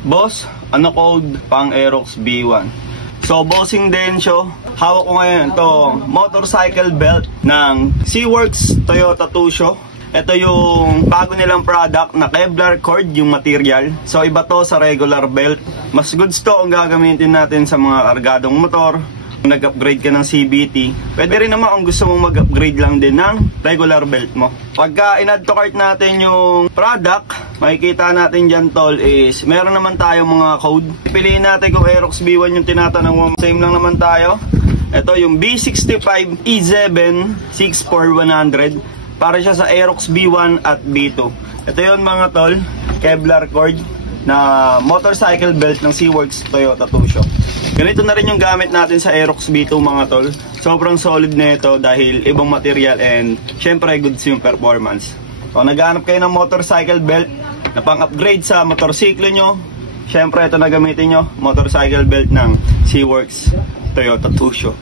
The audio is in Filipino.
Boss, ano code pang Aerox B1? So, bossing din siya. Hawak ko ngayon to motorcycle belt ng Seaworks Toyota Tusho. Ito yung bago nilang product na Kevlar cord yung material. So, iba to sa regular belt. Mas goods to kung gagamitin natin sa mga kargadong motor. Kung nag-upgrade ka ng CVT, pwede rin naman kung gusto mong mag-upgrade lang din ng regular belt mo. Pagka in-add to cart natin yung product, makikita natin dyan tol is meron naman tayong mga code. Piliin natin kung Aerox B1 yung tinatanong mo. Same lang naman tayo. Ito yung B65 E7 64100 para siya sa Aerox B1 at B2. Ito yun mga tol, Kevlar cord na motorcycle belt ng Seaworks Toyota Tusho. Ganito na rin yung gamit natin sa Aerox B2 mga tol. Sobrang solid na ito dahil ibang material and syempre goods yung performance. So naghahanap kayo ng motorcycle belt na pang-upgrade sa motorsiklo nyo, syempre ito na gamitin nyo, motorcycle belt ng Seaworks Toyota Tusho.